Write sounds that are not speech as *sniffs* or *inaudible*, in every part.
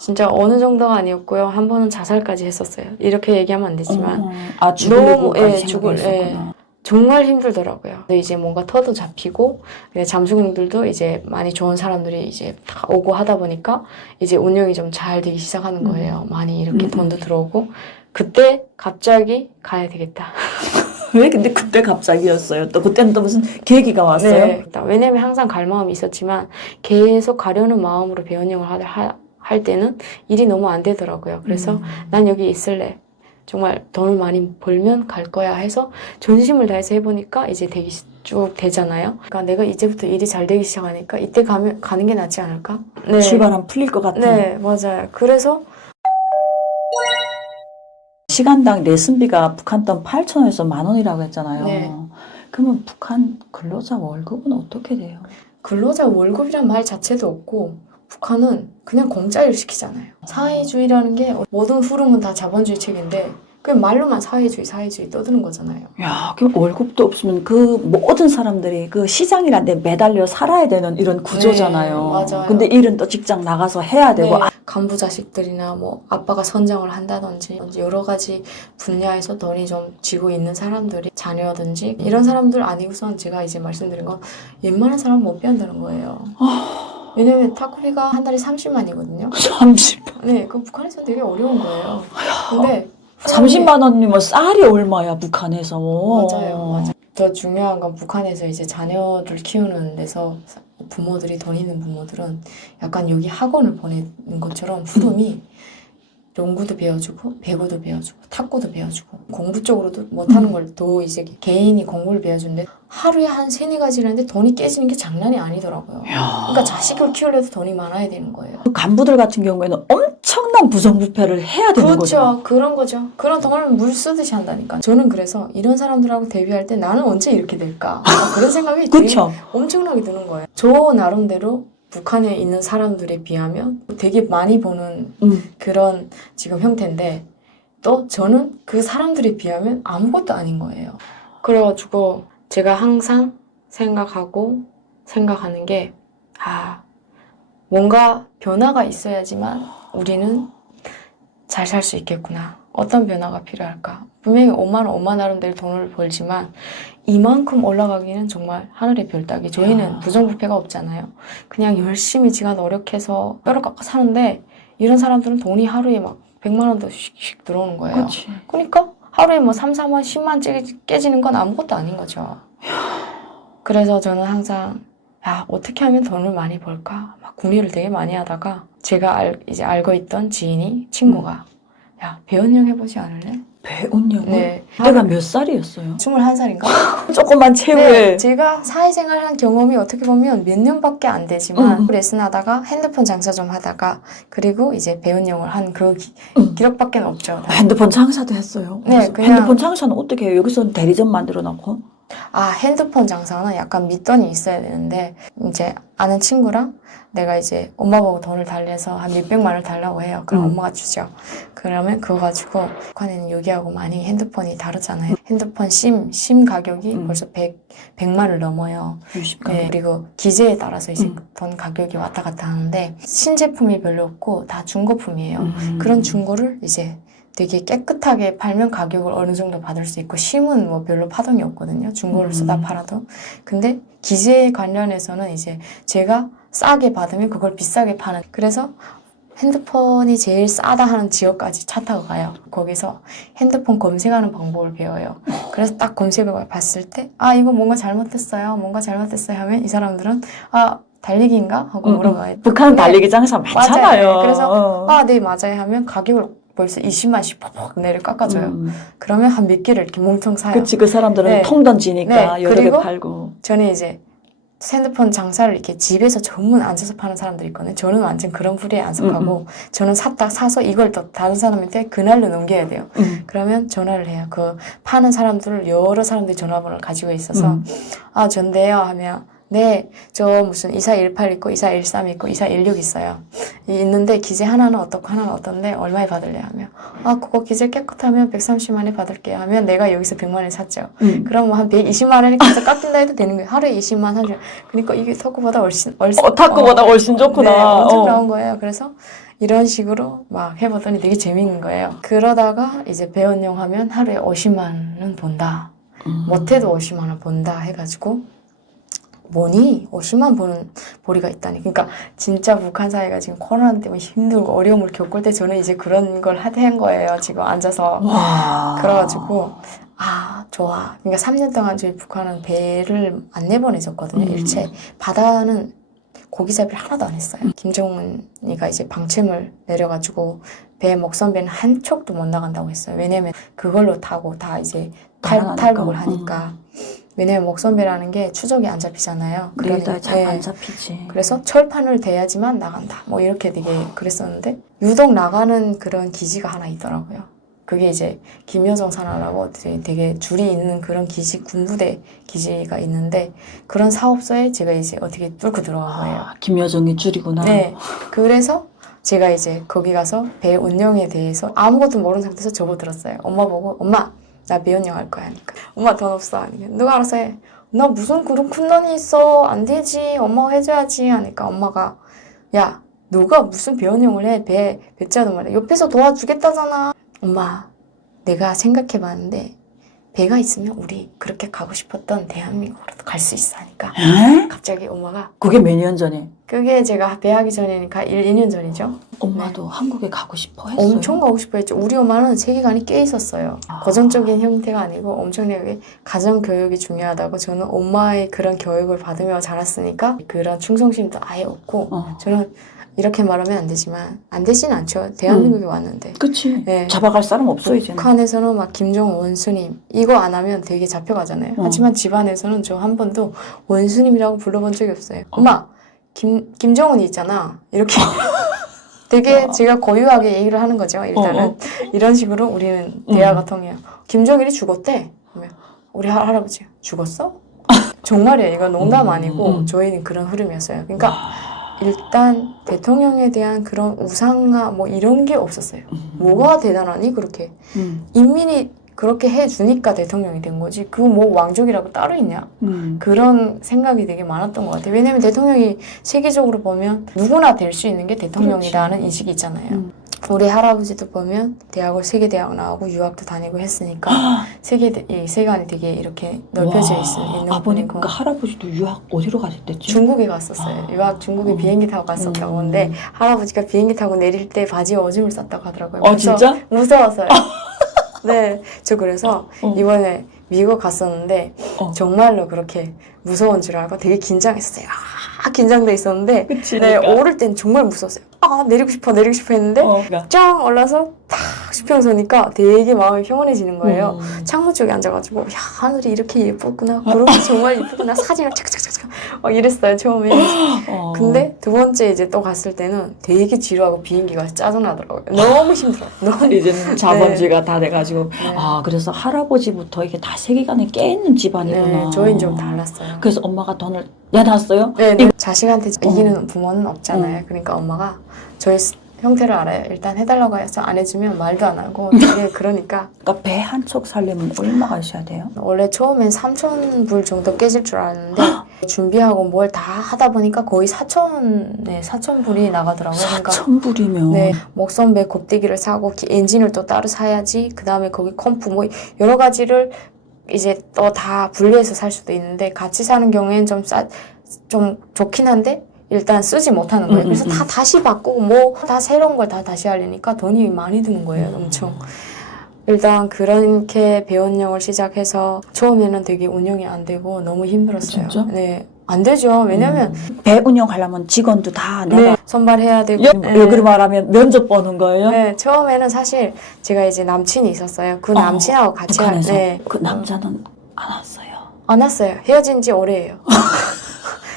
진짜 어느 정도가 아니었고요. 한 번은 자살까지 했었어요. 이렇게 얘기하면 안 되지만 어, 아 너무, 예, 죽을, 있었구나. 정말 힘들더라고요. 근데 이제 뭔가 터도 잡히고 이제 잠수경들도 이제 많이 좋은 사람들이 이제 다 오고 하다 보니까 이제 운영이 좀 잘 되기 시작하는 거예요. 많이 이렇게 음, 돈도 들어오고 그때 갑자기 가야 되겠다. *laughs* 왜 근데 그때 갑자기였어요? 또 그때는 또 무슨 계기가 왔어요? 네. 왜냐면 항상 갈 마음이 있었지만 계속 가려는 마음으로 배원영을 하, 하- 할 때는 일이 너무 안 되더라고요. 그래서 음. 난 여기 있을래. 정말 돈을 많이 벌면 갈 거야 해서 전심을 다해서 해보니까 이제 되기 시- 쭉 되잖아요. 그러니까 내가 이제부터 일이 잘 되기 시작하니까 이때 가면 가는 게 낫지 않을까? 네. 출발하면 풀릴 것 같은 네, 맞아요. 그래서 시간당 레슨비가 북한 돈 8천 원에서 만 원이라고 했잖아요. 네. 그러면 북한 근로자 월급은 어떻게 돼요? 근로자 월급이란 말 자체도 없고 북한은 그냥 공짜일 시키잖아요. 사회주의라는 게 모든 흐름은 다 자본주의 책인데 그냥 말로만 사회주의, 사회주의 떠드는 거잖아요. 야, 그 월급도 없으면 그 모든 사람들이 그 시장이란 데 매달려 살아야 되는 이런 구조잖아요. 네, 맞아요. 근데 일은 또 직장 나가서 해야 되고 네, 간부 자식들이나 뭐 아빠가 선장을 한다든지 여러 가지 분야에서 돈이 좀 쥐고 있는 사람들이 자녀든지 이런 사람들 아니고선 제가 이제 말씀드린 건 웬만한 사람 못 배운다는 거예요. 왜냐면 타쿠리가 한 달에 30만이거든요. 30, *laughs* 네, 그 북한에서 되게 어려운 거예요. 근데 30만 원이면 쌀이 얼마야, 북한에서. 맞아요, 맞아요. 더 중요한 건 북한에서 이제 자녀를 키우는 데서 부모들이 돈 있는 부모들은 약간 여기 학원을 보내는 것처럼 흐름이 농구도 배워주고 배구도 배워주고 탁구도 배워주고 공부 쪽으로도 못하는 걸 또 이제 개인이 공부를 배워주는데 하루에 한 세네 가지라는데 돈이 깨지는 게 장난이 아니더라고요. 야. 그러니까 자식을 키우려도 돈이 많아야 되는 거예요. 그 간부들 같은 경우에는 엄청난 부정부패를 해야 되는 거죠. 그렇죠. 그런 거죠. 그런 돈을 물 쓰듯이 한다니까. 저는 그래서 이런 사람들하고 대비할 때 나는 언제 이렇게 될까? 그런 생각이 되게 그렇죠. 엄청나게 드는 거예요. 저 나름대로 북한에 있는 사람들에 비하면 되게 많이 보는 음. 그런 지금 형태인데 또 저는 그 사람들에 비하면 아무것도 아닌 거예요. 그래가지고 제가 항상 생각하고 생각하는 게 아, 뭔가 변화가 있어야지만 우리는 잘 살 수 있겠구나. 어떤 변화가 필요할까? 분명히 5만 원, 5만 나름대로 돈을 벌지만 이만큼 올라가기는 정말 하늘의 별 따기. 저희는 야. 부정부패가 없잖아요. 그냥 열심히 지가 노력해서 뼈를 깎아 사는데 이런 사람들은 돈이 하루에 막 100만 원도 씩씩 들어오는 거예요. 그렇지. 그러니까 하루에 뭐 3, 4만, 10만 찌- 깨지는 건 아무것도 아닌 거죠. 그래서 저는 항상 야 어떻게 하면 돈을 많이 벌까 막 궁리를 되게 많이 하다가 제가 알, 이제 알고 있던 지인이 친구가 야 배원영 해보지 않을래? 배운영은 네. 내가 몇 살이었어요? 21살인가? *laughs* 조금만 최후에 네, 제가 사회생활 한 경험이 어떻게 보면 몇 년밖에 안 되지만 음. 레슨 하다가 핸드폰 장사 좀 하다가 그리고 이제 배운영을 한그 음. 기록밖에 없죠. 핸드폰 장사도 했어요. 네, 그래서 그냥- 핸드폰 장사는 어떻게 해요? 여기서 대리점 만들어 놓고 아, 핸드폰 장사는 약간 밑돈이 있어야 되는데, 이제 아는 친구랑 내가 이제 엄마 보고 돈을 달래서 한 몇백만 원을 달라고 해요. 그럼 음. 엄마가 주죠. 그러면 그거 가지고, 북한에는 여기하고 많이 핸드폰이 다르잖아요. 핸드폰 심, 심 가격이 음. 벌써 100, 100만을 넘어요. 네, 그리고 기재에 따라서 이제 음. 돈 가격이 왔다 갔다 하는데, 신제품이 별로 없고 다 중고품이에요. 음. 그런 중고를 이제 되게 깨끗하게 팔면 가격을 어느 정도 받을 수 있고 심은 뭐 별로 파동이 없거든요. 중고를 음. 쓰다 팔아도. 근데 기재 관련해서는 이제 제가 싸게 받으면 그걸 비싸게 파는. 그래서 핸드폰이 제일 싸다 하는 지역까지 차 타고 가요. 거기서 핸드폰 검색하는 방법을 배워요. 그래서 딱 검색을 봤을 때, 아, 이거 뭔가 잘못됐어요. 뭔가 잘못됐어요 하면 이 사람들은, 아, 달리기인가? 하고 음, 음. 물어봐요. 북한 네. 달리기 장사 많잖아요. 맞아요. 그래서 어. 아, 네, 맞아요. 하면 가격을 벌써 20만씩 퍽퍽 내를 깎아줘요. 음. 그러면 한 몇 개를 이렇게 뭉텅 사요. 그치 그 사람들은 네. 통 던지니까 네, 여러 개 팔고 저는 이제 핸드폰 장사를 이렇게 집에서 전문 앉아서 파는 사람들이 있거든요. 저는 완전 그런 부류에 안 속하고 저는 샀다 사서 이걸 또 다른 사람한테 그날로 넘겨야 돼요. 음. 그러면 전화를 해요. 그 파는 사람들을 여러 사람들이 전화번호를 가지고 있어서 음. 아 전데요 하면 네 저 무슨 2418 있고 2413 있고 2416 있어요. 이- 있는데 기재 하나는 어떻고 하나는 어떤데 얼마에 받을래요 하면 아 그거 기재 깨끗하면 130만에 받을게요 하면 내가 여기서 100만에 샀죠. 음. 그럼 뭐 한 120만 원에 가서 깎인다 해도 되는 거예요. 하루에 20만 30만. 그러니까 이게 터크보다 훨씬 훨씬 어, 탁구보다 훨씬 좋구나. 네, 엄청 어. 나온 거예요. 그래서 이런 식으로 막 해보더니 되게 재밌는 거예요. 그러다가 이제 배 운영하면 하루에 50만 원 본다. 음. 못해도 50만 원 본다 해가지고 뭐니 50만 보는 보리가 있다니. 그러니까 진짜 북한 사회가 지금 코로나 때문에 힘들고 어려움을 겪을 때 저는 이제 그런 걸 하된 거예요. 지금 앉아서. 와. 그래가지고 아 좋아. 그러니까 3년 동안 저희 북한은 배를 안 내보내줬거든요. 음. 일체 바다는 고기잡이를 하나도 안 했어요. 김정은이가 이제 방침을 내려가지고 배 먹선배는 한 척도 못 나간다고 했어요. 왜냐면 그걸로 타고 다 이제 탈. 탈북을 하니까. 왜냐면 먹선배라는 게 추적이 안 잡히잖아요. 레이더에 그러니- 잘 네. 안 잡히지. 그래서 철판을 대야지만 나간다. 뭐 이렇게 되게 그랬었는데 유독 나가는 그런 기지가 하나 있더라고요. 그게 이제 김여정 산하라고 되게, 되게 줄이 있는 그런 기지 군부대 기지가 있는데 그런 사업소에 제가 이제 어떻게 뚫고 들어간 거예요. 아, 김여정이 줄이구나. 네. 그래서 제가 이제 거기 가서 배 운영에 대해서 아무것도 모르는 상태에서 적어 들었어요. 엄마 보고 엄마 나배 운영할 거야 하니까. 엄마 돈 없어 하니까. 누가 알아서 해. 나 무슨 그런 큰 돈이 있어. 안 되지. 엄마가 해줘야지 하니까 엄마가 야 누가 무슨 배 운영을 해. 배 배짜도 말이야. 옆에서 도와주겠다잖아. 엄마 내가 생각해봤는데 배가 있으면 우리 그렇게 가고 싶었던 대한민국으로도 갈수 있어 하니까. 에? 갑자기 엄마가 그게 몇 년 전에 그게 제가 배하기 전이니까 1, 2년 전이죠. 엄마도 한국에 가고 싶어 했어요. 네. 엄청 가고 싶어 했죠. 우리 엄마는 세계관이 꽤 있었어요. 아. 고정적인 형태가 아니고 엄청나게 가정 교육이 중요하다고 저는 엄마의 그런 교육을 받으며 자랐으니까 그런 충성심도 아예 없고 어. 저는 이렇게 말하면 안 되지만 안 되진 않죠. 대한민국에 음. 왔는데. 그치. 네. 잡아갈 사람 없어 이제는. 북한에서는 막 김정은 원수님 이거 안 하면 되게 잡혀가잖아요. 어. 하지만 집안에서는 저 한 번도 원수님이라고 불러본 적이 없어요. 엄마 김 김정은이 있잖아 이렇게 *laughs* 되게 어. 제가 고유하게 얘기를 하는 거죠. 일단은 어, 어. 이런 식으로 우리는 대화가 통해요. 김정일이 죽었대. 그러면 우리 할- 할아버지 죽었어? *laughs* 정말이에요. 이거 농담 음, 아니고 음. 저희는 그런 흐름이었어요. 그러니까 와. 일단 대통령에 대한 그런 우상화 뭐 이런 게 없었어요. 음. 뭐가 대단하니 그렇게 음. 인민이 그렇게 해주니까 대통령이 된 거지. 그 뭐 왕족이라고 따로 있냐? 음. 그런 생각이 되게 많았던 것 같아요. 왜냐면 대통령이 세계적으로 보면 누구나 될 수 있는 게 대통령이라는 인식이 있잖아요. 음. 우리 할아버지도 보면 대학을 세계대학 나오고 유학도 다니고 했으니까 *gasps* 세계 이 세계관이 되게 이렇게 넓혀져 와. 있, 있는 아버님 그러니까 할아버지도 유학 어디로 가셨댔지? 중국에 갔었어요. 아. 유학 중국에 음. 비행기 타고 갔었다고 음. 하는데 할아버지가 비행기 타고 내릴 때 바지에 오줌을 쌌다고 하더라고요. 어 그래서 진짜? 무서워서요. *laughs* 네, *laughs* 저 그래서 어. 이번에 미국 갔었는데 어. 정말로 그렇게 무서운 줄 알고 되게 긴장했어요. 아, 긴장돼 있었는데 *laughs* 그치. 네, 그러니까. 오를 땐 정말 무서웠어요. 아, 내리고 싶어, 내리고 싶어 했는데 어, 그러니까. 쫙 올라서 탁 수평 서니까 되게 마음이 평온해지는 거예요. 음. 창문 쪽에 앉아가지고 야 하늘이 이렇게 예쁘구나 구름이 *laughs* 정말 예쁘구나 사진을 착착착착 막 이랬어요 처음에 *gasps* 어. 근데 두 번째 이제 또 갔을 때는 되게 지루하고 비행기가 짜증나더라고요 너무 힘들어 너무 *laughs* 이제는 자본주의가 다 돼가지고 네. 아 그래서 할아버지부터 이게 다 세계관에 깨있는 집안이구나. 네, 저희는 좀 달랐어요 그래서 엄마가 돈을 내놨어요. 네, 네. 자식한테 어. 이기는 부모는 없잖아요 그러니까 엄마가 저희 스- 형태를 알아요 일단 해달라고 해서 안 해주면 말도 안 하고 *laughs* 되게 그러니까 그러니까 배 한 척 살려면 얼마가 있어야 돼요? 원래 처음엔 3천 불 정도 깨질 줄 알았는데 준비하고 뭘 다 하다 보니까 거의 4천, 네, 4천 불이 나가더라고요. 그러니까 4천 불이면 네, 목선배 곱대기를 사고 기- 엔진을 또 따로 사야지. 그 다음에 거기 컴프 뭐 여러 가지를 이제 또 다 분리해서 살 수도 있는데 같이 사는 경우에는 좀 싸, 좀 좋긴 한데 일단 쓰지 못하는 거예요. 음, 그래서 음, 다 다시 바꾸고 뭐 다 새로운 걸 다 다시 하려니까 돈이 많이 드는 거예요. 엄청. 일단 그렇게 배운영을 시작해서 처음에는 되게 운영이 안 되고 너무 힘들었어요. 진짜? 네. 안 되죠. 왜냐면 음. 배 운영하려면 직원도 다 네, 내가 선발해야 되고 여, 네. 여기로 말하면 면접 보는 거예요? 네, 처음에는 사실 제가 이제 남친이 있었어요. 그 어, 남친하고 같이 할, 북한에서 네. 그 남자는 안 왔어요. 안 왔어요. 헤어진 지 오래예요. *laughs*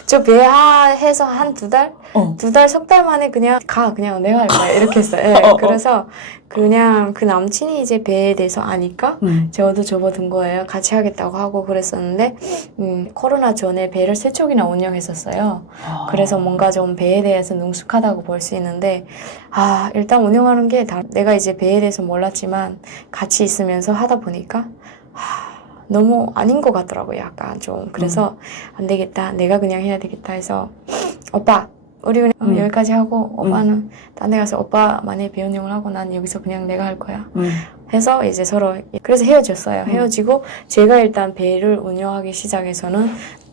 저 배하해서 한 두 달? 어. 두 달, 석 달 만에 그냥 가, 그냥 내가 할 거야. 이렇게 했어요. 네, *laughs* 어, 어. 그래서 그냥 그 남친이 이제 배에 대해서 아니까 음. 저도 접어든 거예요. 같이 하겠다고 하고 그랬었는데, 음, 코로나 전에 배를 세 척이나 운영했었어요. 아. 그래서 뭔가 좀 배에 대해서 능숙하다고 볼 수 있는데, 아, 일단 운영하는 게 다, 내가 이제 배에 대해서 몰랐지만 같이 있으면서 하다 보니까, 아, 너무 아닌 것 같더라고요. 약간 좀. 그래서 안 되겠다. 내가 그냥 해야 되겠다 해서, *sniffs* 오빠, 우리 그냥 어, 음. 여기까지 하고 오빠는 딴 데 가서 오빠 만약에 배운용을 하고 난 여기서 그냥 내가 할 거야. 음. 해서 이제 서로 그래서 헤어졌어요. 음. 헤어지고 제가 일단 배를 운영하기 시작해서는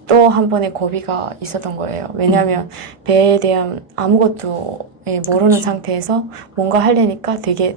또 한 번의 고비가 있었던 거예요. 왜냐하면 배에 대한 아무것도 예, 모르는. 상태에서 뭔가 하려니까 되게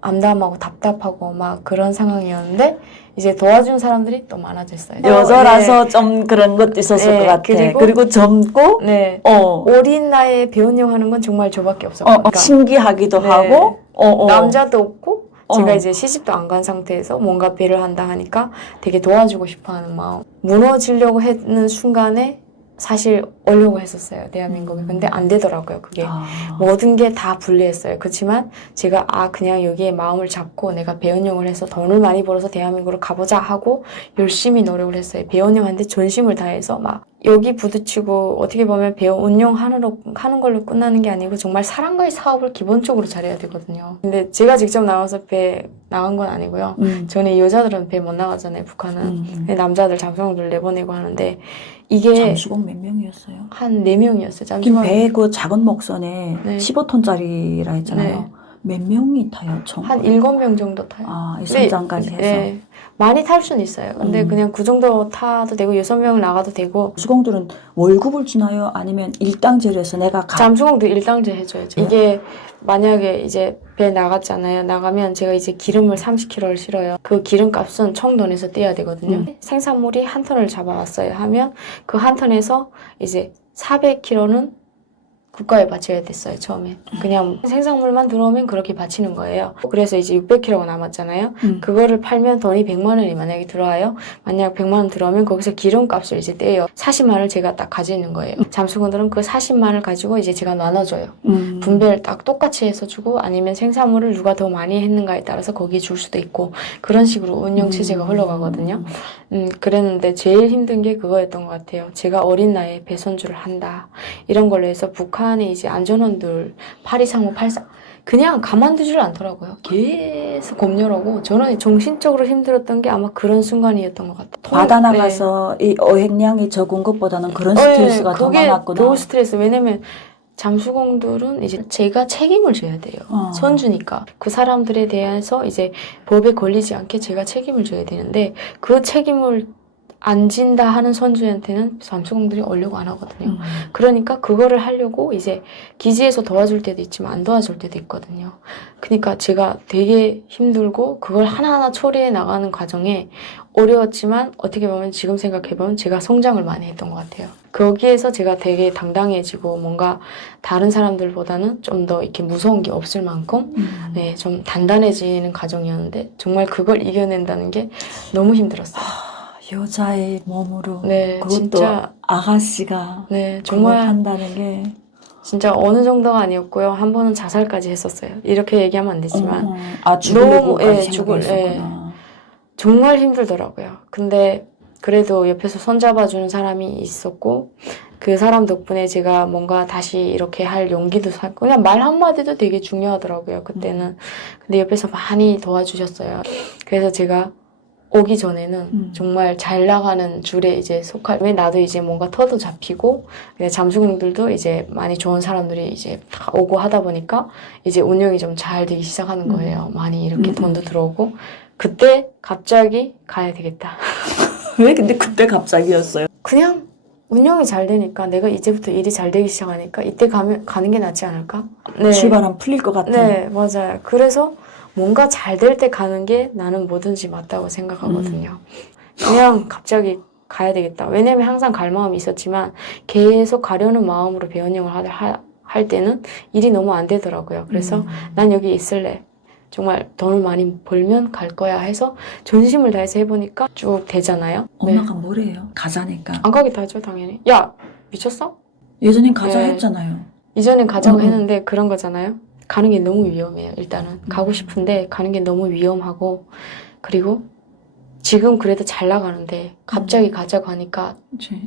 암담하고 답답하고 막 그런 상황이었는데 이제 도와준 사람들이 또 많아졌어요. 여자라서 좀 그런 것도 있었을 네, 것 같아. 그리고- 그리고, 젊고, 네. 어, 어린 나이에 배운용 하는 건 정말 저밖에 어, 없었거든요. 어, 신기하기도 네. 하고, 어, 어. 남자도 없고 제가 어. 이제 시집도 안 간 상태에서 뭔가 배를 한다 하니까 되게 도와주고 싶어하는 마음 무너지려고 했는 순간에 사실 오려고 했었어요 대한민국에 음. 근데 안 되더라고요 그게 아. 모든 게 다 불리했어요 그렇지만 제가 아 그냥 여기에 마음을 잡고 내가 배운용을 해서 돈을 많이 벌어서 대한민국으로 가보자 하고 열심히 노력을 했어요 배운용한테 전심을 다해서 막 여기 부딪히고 어떻게 보면 배운용 하느로 하는 걸로 끝나는 게 아니고 정말 사람과의 사업을 기본적으로 잘해야 되거든요 근데 제가 직접 나가서 배 나간 건 아니고요 음. 전에 여자들은 배 못 나가잖아요 북한은 음. 근데 남자들 잠수함들 내보내고 하는데 이게 잠수공 몇 명이었어요? 한 네명이었어요 잠수함 배그 작은 목선에 네. 15톤짜리라 했잖아요. 네. 몇 명이 타요, 총? 한 일곱 명 정도 타요 아, 이 근데, 선장까지 해서. 네, 많이 탈 수는 있어요 근데 음. 그냥 그 정도 타도 되고 여섯 명 나가도 되고 수공들은 월급을 주나요? 아니면 일당제로 해서 내가 가? 잠수공도 일당제 해줘야죠 이게 만약에 이제 배 나갔잖아요 나가면 제가 이제 기름을 30kg를 실어요 그 기름값은 총돈에서 떼야 되거든요 음. 생산물이 한 톤을 잡아왔어요 하면 그 한 톤에서 이제 400kg는 국가에 바쳐야 됐어요 처음에 그냥 생산물만 들어오면 그렇게 바치는 거예요 그래서 이제 600kg가 남았잖아요 음. 그거를 팔면 돈이 100만 원이 만약에 들어와요 만약 100만 원 들어오면 거기서 기름값을 이제 떼요 40만 원을 제가 딱 가지는 거예요 잠수군들은 그 40만 원을 가지고 이제 제가 나눠줘요 음. 분배를 딱 똑같이 해서 주고 아니면 생산물을 누가 더 많이 했는가에 따라서 거기에 줄 수도 있고 그런 식으로 운영 체제가 음. 흘러가거든요. 음, 그랬는데 제일 힘든 게 그거였던 것 같아요. 제가 어린 나이에 배선주를 한다. 이런 걸로 해서 북한 의 이제 안전원들 8235, 84 그냥 가만두질 않더라고요. 계속 검열하고 저는 정신적으로 힘들었던 게 아마 그런 순간이었던 것 같아요. 바다 네. 나가서 이 어획량이 적은 것보다는 그런 네, 스트레스가 더 그게 많았구나. 더 스트레스. 왜냐면 잠수공들은 이제 제가 책임을 져야 돼요. 어. 선주니까 그 사람들에 대해서 이제 법에 걸리지 않게 제가 책임을 져야 되는데 그 책임을 안 진다 하는 선주한테는 잠수공들이 오려고 안 하거든요. 음. 그러니까 그거를 하려고 이제 기지에서 도와줄 때도 있지만 안 도와줄 때도 있거든요. 그러니까 제가 되게 힘들고 그걸 하나하나 처리해 나가는 과정에 어려웠지만 어떻게 보면 지금 생각해보면 제가 성장을 많이 했던 것 같아요. 거기에서 제가 되게 당당해지고 뭔가 다른 사람들보다는 좀 더 이렇게 무서운 게 없을 만큼 음. 네, 좀 단단해지는 과정이었는데 정말 그걸 이겨낸다는 게 너무 힘들었어요. 여자의 몸으로 네, 그것도 진짜 아가씨가 네, 정말 한다는 게 진짜 어느 정도가 아니었고요. 한 번은 자살까지 했었어요. 이렇게 얘기하면 안 되지만 어, 아 너무, 예, 죽을, 생각했었구나. 정말 힘들더라고요. 근데 그래도 옆에서 손잡아주는 사람이 있었고 그 사람 덕분에 제가 뭔가 다시 이렇게 할 용기도 샀고 그냥 말 한마디도 되게 중요하더라고요. 그때는. 근데 옆에서 많이 도와주셨어요. 그래서 제가 오기 전에는 음. 정말 잘 나가는 줄에 이제 속할 왜 나도 이제 뭔가 터도 잡히고 잠수공들도 이제 많이 좋은 사람들이 이제 다 오고 하다 보니까 이제 운영이 좀 잘 되기 시작하는 거예요. 많이 이렇게 음, 돈도 들어오고 그때 갑자기 가야 되겠다. *laughs* 왜 근데 그때 갑자기였어요? 그냥 운영이 잘 되니까 내가 이제부터 일이 잘 되기 시작하니까 이때 가면 가는 게 낫지 않을까? 네. 출발하면 풀릴 것 같은. 네, 맞아요. 그래서 뭔가 잘 될 때 가는 게 나는 뭐든지 맞다고 생각하거든요. 그냥 갑자기 가야 되겠다. 왜냐면 항상 갈 마음이 있었지만 계속 가려는 마음으로 배원영을 하, 하- 할 때는 일이 너무 안 되더라고요. 그래서 음. 난 여기 있을래. 정말 돈을 많이 벌면 갈 거야 해서 전심을 다해서 해보니까 쭉 되잖아요. 네. 엄마가 뭐래요? 가자니까. 안 가겠다 하죠, 당연히. 야, 미쳤어? 예전엔 가자 네. 했잖아요. 이전엔 가자고 음, 음. 했는데 그런 거잖아요. 가는 게 너무 위험해요, 일단은. 가고 싶은데 가는 게 너무 위험하고, 그리고 지금 그래도 잘 나가는데 갑자기 가자고 하니까.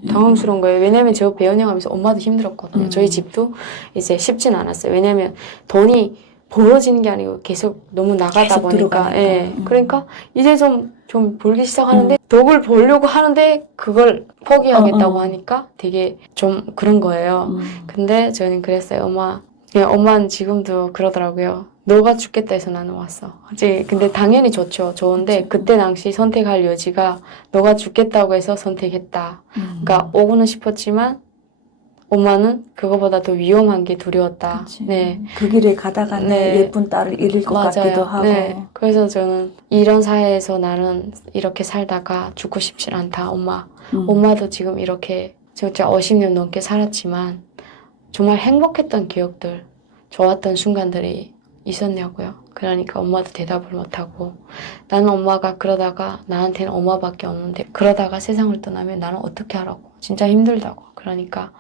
당황스러운 거예요. 왜냐면 저 배연영 하면서 엄마도 힘들었거든요. 음. 저희 집도 이제 쉽진 않았어요. 왜냐면 돈이 벌어지는 게 아니고 계속 너무 나가다 계속 보니까 들어가니까. 예. 음. 그러니까 이제 좀 좀 벌기 시작하는데 덕을 벌려고 하는데 그걸 포기하겠다고 어, 어. 하니까 되게 좀 그런 거예요. 음. 근데 저는 그랬어요. 엄마, 그냥 엄마는 지금도 그러더라고요. 너가 죽겠다 해서 나는 왔어. 이제 근데 당연히 좋죠. 좋은데 그때 당시 선택할 여지가 너가 죽겠다고 해서 선택했다. 음. 그러니까 오고는 싶었지만 엄마는 그거보다 더 위험한 게 두려웠다. 그치. 네. 그 길을 가다가 내 네. 예쁜 딸을 잃을 것 같기도 하고. 네. 그래서 저는 이런 사회에서 나는 이렇게 살다가 죽고 싶진 않다. 엄마. 음. 엄마도 지금 이렇게 진짜 50년 넘게 살았지만 정말 행복했던 기억들, 좋았던 순간들이 있었냐고요. 그러니까 엄마도 대답을 못하고 나는 엄마가 그러다가 나한테는 엄마밖에 없는데 그러다가 세상을 떠나면 나는 어떻게 하라고. 진짜 힘들다고. 그러니까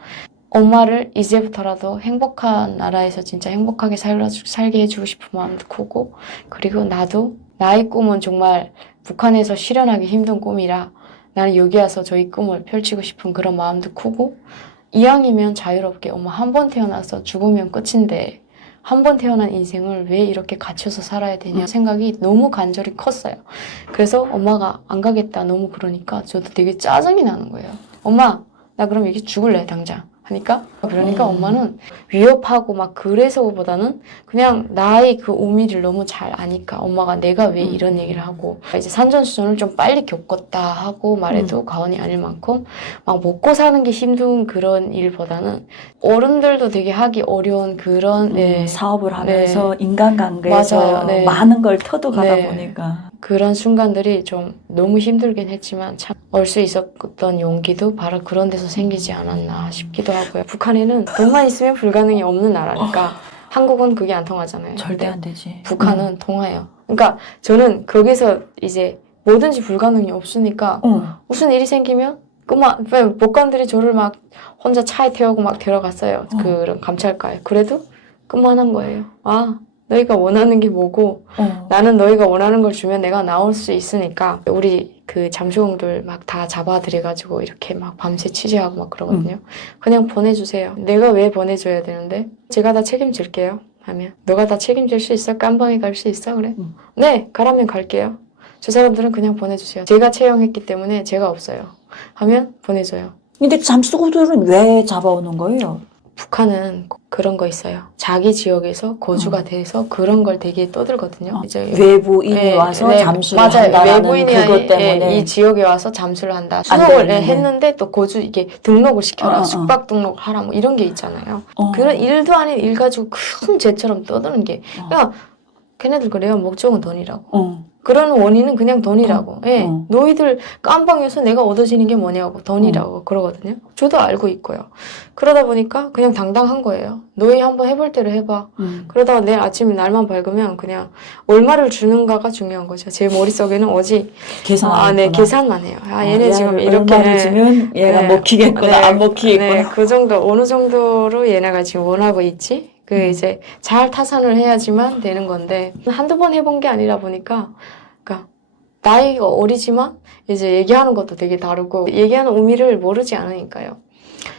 엄마를 이제부터라도 행복한 나라에서 진짜 행복하게 살아, 살게 해주고 싶은 마음도 크고 그리고 나도 나의 꿈은 정말 북한에서 실현하기 힘든 꿈이라 나는 여기 와서 저희 꿈을 펼치고 싶은 그런 마음도 크고 이왕이면 자유롭게 엄마 한번 태어나서 죽으면 끝인데 한 번 태어난 인생을 왜 이렇게 갇혀서 살아야 되냐 생각이 너무 간절히 컸어요. 그래서 엄마가 안 가겠다 너무 그러니까 저도 되게 짜증이 나는 거예요. 엄마 나 그럼 여기 죽을래 당장 하니까 그러니까 음. 엄마는 위협하고 막 그래서보다는 그냥 나의 그 우미를 너무 잘 아니까 엄마가 내가 왜 음. 이런 얘기를 하고 이제 산전수전을 좀 빨리 겪었다 하고 말해도 과언이 아닐 만큼 막 먹고 사는 게 힘든 그런 일보다는 어른들도 되게 하기 어려운 그런 음, 네, 사업을 하면서 인간관계에서 맞아요. 네. 많은 걸 터득하다 네. 보니까 그런 순간들이 좀 너무 힘들긴 했지만 참얼수 있었던 용기도 바로 그런 데서 생기지 않았나 싶기도 하고요. 북한에는 돈만 있으면 불가능이 없는 나라니까 한국은 그게 안 통하잖아요. 절대 안 되지. 북한은 통해요. 그러니까 저는 거기서 이제 뭐든지 불가능이 없으니까 음. 어. 무슨 일이 생기면 그만 왜 복관들이 저를 막 혼자 차에 태우고 막 데려갔어요. 어. 그런 감찰과에. 그래도 그만한 거예요. 아 너희가 원하는 게 뭐고 어. 나는 너희가 원하는 걸 주면 내가 나올 수 있으니까 우리 그 잠수홍들 막 다 잡아들여가지고 이렇게 막 밤새 취재하고 막 그러거든요. 그냥 보내주세요. 내가 왜 보내줘야 되는데 제가 다 책임질게요. 하면 너가 다 책임질 수 있어? 깜방에 갈 수 있어? 그래? 음. 네 가라면 갈게요. 저 사람들은 그냥 보내주세요. 제가 채용했기 때문에 제가 없어요. 하면 보내줘요. 근데 잠수구들은 왜 잡아오는 거예요? 북한은 그런 거 있어요. 자기 지역에서 거주가 음. 돼서 그런 걸 되게 떠들거든요. 어, 이제 외부인이 네, 와서 네, 잠수를 맞아요. 한다라는 외부인이 그것 아니- 때문에 예, 이 지역에 와서 잠수를 한다. 안 수속을 되는데. 했는데 또 거주 이게 등록을 시켜라. 어, 어, 어. 숙박 등록 하라 뭐 이런 게 있잖아요. 어. 그런 일도 아닌 일 가지고 큰 죄처럼 떠드는 게 어. 야, 걔네들 그래요. 목적은 돈이라고. 어. 그런 원인은 그냥 돈이라고. 예. 어. 너희들 깜방에서 내가 얻어지는 게 뭐냐고. 돈이라고. 그러거든요. 저도 알고 있고요. 그러다 보니까 그냥 당당한 거예요. 너희 한번 해볼 대로 해봐. 음. 그러다가 내일 아침에 날만 밝으면 그냥 얼마를 주는가가 중요한 거죠. 제 머릿속에는 오직 계산 아, 네, 계산만 해요. 아, 얘네 어, 지금 이렇게 얼마를 주면 얘가 네. 먹히겠구나 네. 안 먹히겠구나 네, 그 정도 어느 정도로 얘네가 지금 원하고 있지? 그 음. 이제 잘 타산을 해야지만 되는 건데 한두 번 해본 게 아니라 보니까 그러니까 나이가 어리지만 이제 얘기하는 것도 되게 다르고 얘기하는 의미를 모르지 않으니까요.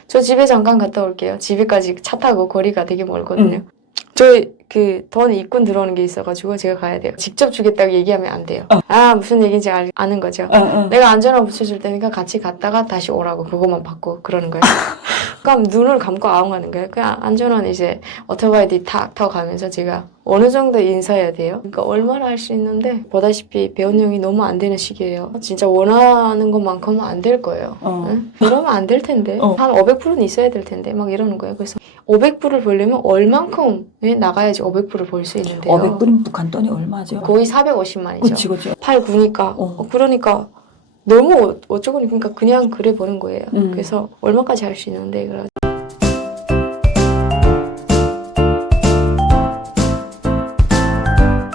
저 집에 잠깐 갔다 올게요. 집에까지 차 타고 거리가 되게 멀거든요. 음. 저 그 돈 입금 들어오는 게 있어가지고 제가 가야 돼요. 직접 주겠다고 얘기하면 안 돼요. 어. 아 무슨 얘기인지 알, 아는 거죠. 어, 어. 내가 안전화 붙여줄 테니까 같이 갔다가 다시 오라고 그것만 받고 그러는 거예요. *laughs* 그럼 눈을 감고 아웅하는 거예요. 그냥 안전화는 이제 오토바이 뒤탁 타고 가면서 제가 어느 정도 인사해야 돼요. 그러니까 얼마나 할 수 있는데 보다시피 배운형이 너무 안 되는 시기예요. 진짜 원하는 것만큼은 안 될 거예요. 어. 응? 그러면 안 될 텐데 어. 한 500불은 있어야 될 텐데 막 이러는 거예요. 그래서 500불을 벌려면 얼만큼 나가야지 500불을 벌수 있는데요. 500불이면 북한 돈이 얼마죠? 거의 450만이죠. 그치 그치 8, 9니까. 어. 그러니까 너무 어- 어쩌고 그러니까 그냥 그래 보는 거예요. 음. 그래서 얼마까지 할 수 있는데 그래